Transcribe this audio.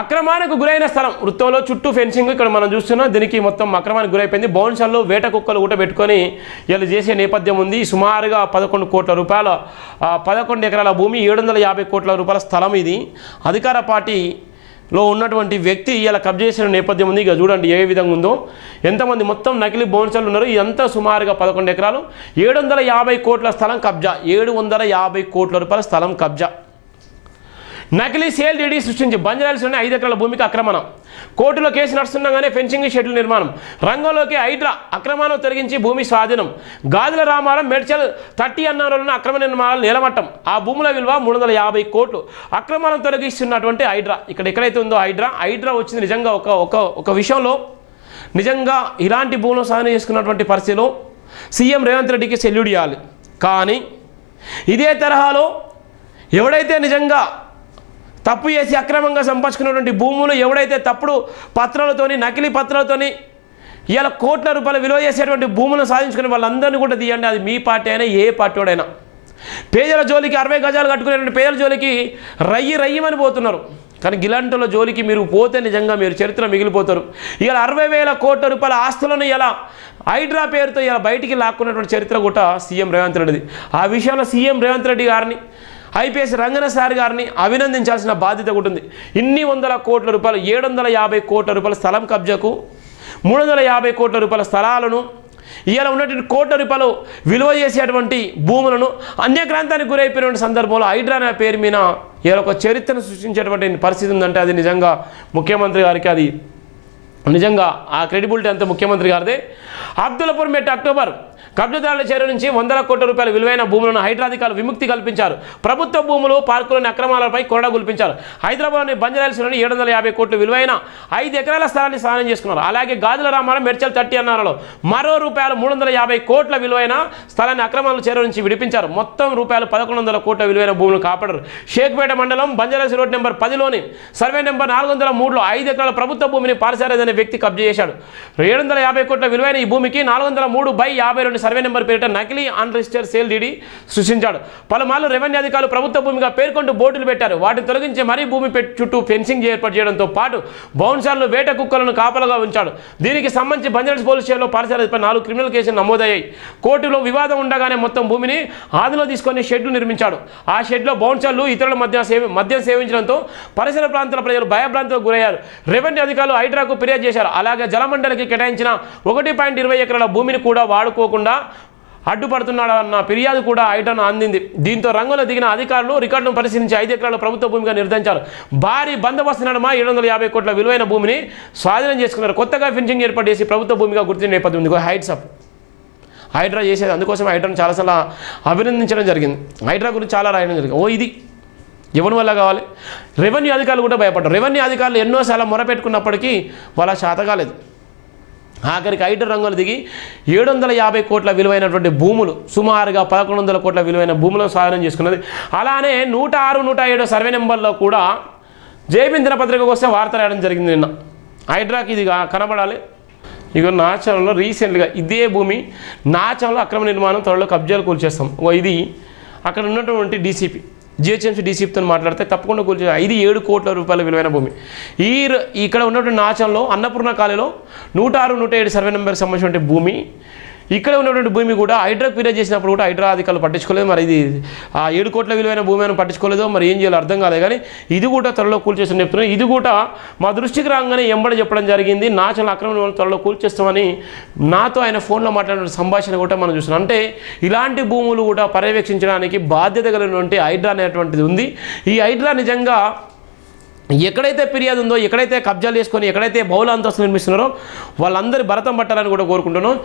అక్రమానికి గురైన స్థలం వృత్తంలో చుట్టూ ఫెన్సింగ్ ఇక్కడ మనం చూస్తున్నాం. దీనికి మొత్తం అక్రమానికి గురైపోయింది. బౌన్సర్లు వేట కుక్కలు కూడా పెట్టుకొని వీళ్ళు చేసే నేపథ్యం ఉంది. సుమారుగా 11 కోట్ల రూపాయల 11 ఎకరాల భూమి 750 కోట్ల రూపాయల స్థలం. ఇది అధికార పార్టీలో ఉన్నటువంటి వ్యక్తి ఇలా కబ్జా చేసిన నేపథ్యం ఉంది. ఇక చూడండి ఏ విధంగా ఉందో, ఎంతమంది మొత్తం నకిలీ బౌన్సర్లు ఉన్నారు. ఇదంతా సుమారుగా 11 ఎకరాలు 750 కోట్ల స్థలం కబ్జా. 750 కోట్ల రూపాయల స్థలం కబ్జా. నకిలీ సేల్ డీడీ సృష్టించి బంజారాల్స్లోనే 5 ఎకరాల భూమికి ఆక్రమణ. కోర్టులో కేసు నడుస్తుండగానే ఫెన్సింగ్ షెడ్యూల్ నిర్మాణం. రంగంలోకి హైడ్రా అక్రమాలను తొలగించి భూమి స్వాధీనం. గాజుల రామారం మేడ్చల్ 30 అన్నారంలో అక్రమ నిర్మాణాలు నిలమట్టం. ఆ భూముల విలువ 350 కోట్లు. అక్రమాలను తొలగిస్తున్నటువంటి హైడ్రా ఎక్కడైతే ఉందో హైడ్రా వచ్చింది. నిజంగా ఒక విషయంలో నిజంగా ఇలాంటి భూములను సాధన చేసుకున్నటువంటి పరిస్థితిలో సీఎం రేవంత్ రెడ్డికి సెల్యూట్ చేయాలి. కానీ ఇదే తరహాలో ఎవడైతే నిజంగా తప్పు చేసి అక్రమంగా సంపాదించుకున్నటువంటి భూములు ఎవడైతే తప్పుడు పత్రాలతోని నకిలీ పత్రాలతోని ఇలా కోట్ల రూపాయల విలువ చేసేటువంటి భూములను సాధించుకునే వాళ్ళందరినీ కూడా తీయండి. అది మీ పార్టీ అయినా ఏ పార్టీ వాడైనా. పేదల జోలికి 60 గజాలు కట్టుకునేటువంటి పేదల జోలికి రయ్యమని పోతున్నారు. కానీ గిలాంటిల జోలికి మీరు పోతే నిజంగా మీరు చరిత్ర మిగిలిపోతారు. ఇలా 60,000 కోట్ల రూపాయల ఆస్తులను ఇలా హైడ్రా పేరుతో ఇలా బయటికి లాక్కున్నటువంటి చరిత్ర కూడా సీఎం రేవంత్ రెడ్డిది. ఆ విషయంలో సీఎం రేవంత్ రెడ్డి గారిని ఐపీఎస్ రంగన సార్ గారిని అభినందించాల్సిన బాధ్యత ఉంటుంది. ఇన్ని వందల కోట్ల రూపాయలు 750 కోట్ల రూపాయల స్థలం కబ్జాకు 350 కోట్ల రూపాయల స్థలాలను ఇలా ఉన్నటువంటి కోట్ల రూపాయలు విలువ చేసేటువంటి భూములను అన్యక్రాంతానికి గురైపోయిన సందర్భంలో హైడ్రా అనే పేరు మీద ఇలా ఒక చరిత్రను సృష్టించేటువంటి పరిస్థితి ఉందంటే అది నిజంగా ముఖ్యమంత్రి గారికి అది నిజంగా ఆ క్రెడిబిలిటీ అంతా ముఖ్యమంత్రి గారిదే. అబ్దుల్లాపూర్ మెట్ అక్టోబర్ కబ్జాదారుల చేరు నుంచి 100 కోట్ల రూపాయల విలువైన భూములను హైడ్రా అధికారులు విముక్తి కల్పించారు. ప్రభుత్వ భూములు పార్కులోని అక్రమాలపై కొరడా గుల్పించారు. హైదరాబాద్లోని బంజారాల్స్లోని 750 కోట్ల విలువైన 5 ఎకరాల స్థలాన్ని స్వాధీనం చేసుకున్నారు. అలాగే గాజుల రామారం మేడ్చల్ 30 అన్నారలో మరో రూపాయలు 350 కోట్ల విలువైన స్థలాన్ని అక్రమాల చేరు నుంచి విడిపించారు. మొత్తం రూపాయలు 1100 కోట్ల విలువైన భూములను కాపాడారు. షేక్పేట మండలం బంజారాల్స్ రోడ్ నెంబర్ 10లోని సర్వే నెంబర్ 403లో 5 ఎకరాల ప్రభుత్వ భూమిని పార్సారేజ్ అనే వ్యక్తి కబ్జా చేశాడు. 750 కోట్ల విలువైన ఈ భూమికి 403/52 సర్వే నెంబర్ పేరిట నకిలీ అన్రిజిస్టర్డ్ సేల్ డీడీ సృష్టించాడు. పలుమార్లు రెవెన్యూ అధికారులు ప్రభుత్వ భూమిగా పేర్కొంటూ బోర్డులు పెట్టారు. వాటిని తొలగించి మరీ భూమి చుట్టూ ఫెన్సింగ్ ఏర్పాటు చేయడంతో పాటు బౌన్సర్లు వేట కుక్కలను కాపలాగా ఉంచాడు. దీనికి సంబంధించి బంజారాల్స్ పోలీస్ స్టేషన్లో పార్సారేజ్పై 4 క్రిమినల్ కేసులు నమోదయ్యాయి. కోర్టులో వివాదం ఉండగానే మొత్తం భూమిని ఆదిలో తీసుకొని షెడ్లు నిర్మించాడు. ఆ షెడ్లో బౌన్సర్లు ఇతరుల మద్యం సేవించడంతో పరిసర ప్రాంతాల ప్రజలు భయభ్రాంతులకు గురయ్యారు. రెవెన్యూ అధికారులు హైడ్రాకు ఫిర్యాదు చేశారు. అలాగే జలమండలికి కేటాయించిన 1.20 ఎకరాల భూమిని కూడా వాడుకోకుండా అడ్డుపడుతున్నాడన్న ఫిర్యాదు కూడా హైడ్రాను అందింది. దీంతో రంగంలో దిగిన అధికారులు రికార్డును పరిశీలించి 5 ఎకరాల ప్రభుత్వ భూమిగా నిర్ధారించారు. భారీ బందోబస్తు నడుమ 750 కోట్ల విలువైన భూమిని స్వాధీనం చేసుకున్నారు. కొత్తగా ఫెన్సింగ్ ఏర్పాటు చేసి ప్రభుత్వ భూమిగా గుర్తించిన నేపథ్యం ఉంది. హైడ్రా చేసేది అందుకోసం హైడ్రాను చాలాసార్లు అభినందించడం జరిగింది. హైడ్రా గురించి చాలా రాయడం జరిగింది. ఇది ఎవరి వల్ల కావాలి? రెవెన్యూ అధికారులు కూడా భయపడ్డారు. రెవెన్యూ అధికారులు ఎన్నోసార్లు మొరపెట్టుకున్నప్పటికీ వాళ్ళ శాత కాలేదు. ఆఖరికి హైడ్రా రంగంలో దిగి 750 కోట్ల విలువైనటువంటి భూములు సుమారుగా 1100 కోట్ల విలువైన భూములను స్వాధీనం చేసుకున్నది. అలానే 106, 107 సర్వే నెంబర్లో కూడా జైబిన్ దినపత్రికకు వస్తే వార్త రాయడం జరిగింది. నిన్న హైడ్రాకి ఇది కనబడాలి. ఇక నాచంలో రీసెంట్గా ఇదే భూమి నాచంలో అక్రమ నిర్మాణం త్వరలో కబ్జాలు కూల్చేస్తాం. ఇది అక్కడ ఉన్నటువంటి డీసీపీ జిహెచ్ఎంసీ డీసీపీతో మాట్లాడితే తప్పకుండా కూల్చేస్తాం. ఇది 7 కోట్ల రూపాయల విలువైన భూమి. ఇక్కడ ఉన్నటువంటి నాచంలో అన్నపూర్ణ కాలేలో 106, 107 సర్వే నెంబర్కి సంబంధించిన భూమి. ఇక్కడ ఉన్నటువంటి భూమి కూడా హైడ్రాకు ఫిర్యాదు చేసినప్పుడు కూడా హైడ్రా అధికారులు పట్టించుకోలేదు. మరి ఇది ఆ 7 కోట్ల విలువైన భూమి అని పట్టించుకోలేదో మరి ఏం చేయాలో అర్థం కాలేదు. కానీ ఇది కూడా త్వరలో కూల్చేస్తామని చెప్తున్నాను. ఇది కూడా మా దృష్టికి రాగానే ఎంబడి చెప్పడం జరిగింది. నాచంలో అక్రమ త్వరలో కూల్చేస్తామని నాతో ఆయన ఫోన్లో మాట్లాడిన సంభాషణ కూడా మనం చూస్తున్నాం. అంటే ఇలాంటి భూములు కూడా పర్యవేక్షించడానికి బాధ్యత కలిగినటువంటి హైడ్రా అనేటువంటిది ఉంది. ఈ హైడ్రా నిజంగా ఎక్కడైతే ఫిర్యాదు ఉందో, ఎక్కడైతే కబ్జాలు చేసుకొని ఎక్కడైతే బహుళ అంతస్తులు నిర్మిస్తున్నారో వాళ్ళందరి భరతం పట్టాలని కూడా కోరుకుంటున్నాం.